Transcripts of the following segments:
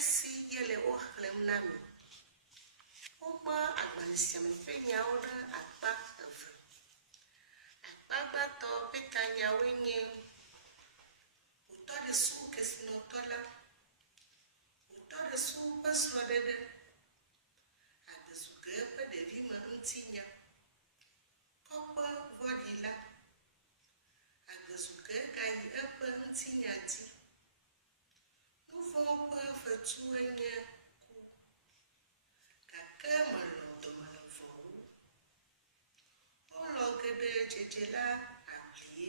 esi yele wo xlem na mi. Wogba agbalẽsiame ƒe nyawo ɖe akpa eve. Akpa gbãtɔ ƒe tanyawoe nye wòtɔ ɖe su kesinɔtɔ la, wòtɔ ɖe su ƒe srɔ̃ɖeɖe, Agbezuge ƒe ɖevime ŋutinya, kɔkpe vɔɖila. Agbezuge gayi eƒe ŋutinya dzi. Nuvɔ ƒe fetue nye ku, gake melɔ domelevɔwu. Wolɔ geɖe dzedze la ablie.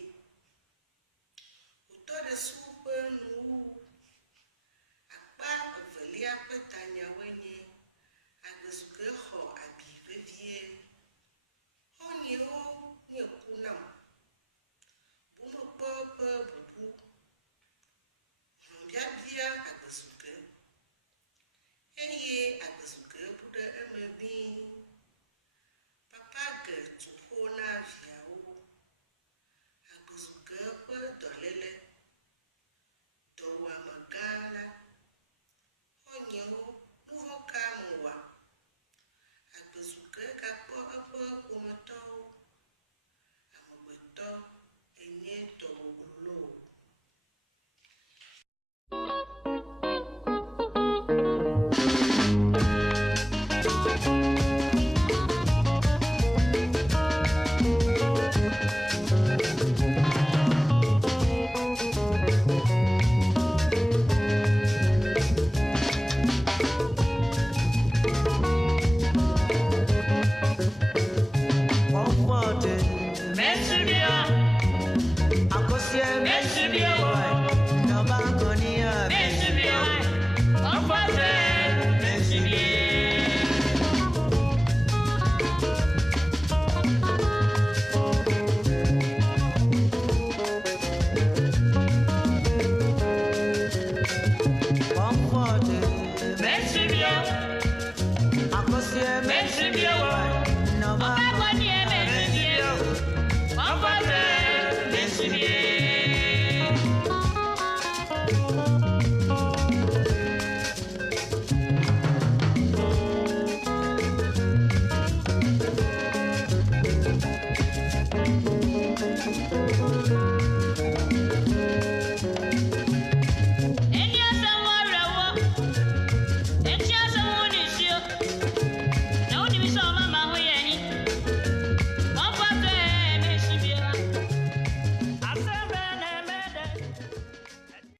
Wòtɔ ɖe su ƒe nuwu. Akpa evelia ƒe tanyawoe nye Agbezuge xɔ abi vevie. Xɔnyewo nye ku nam. Bomekpɔ ƒe bubu. Hlɔ̃biabia Agbezuge.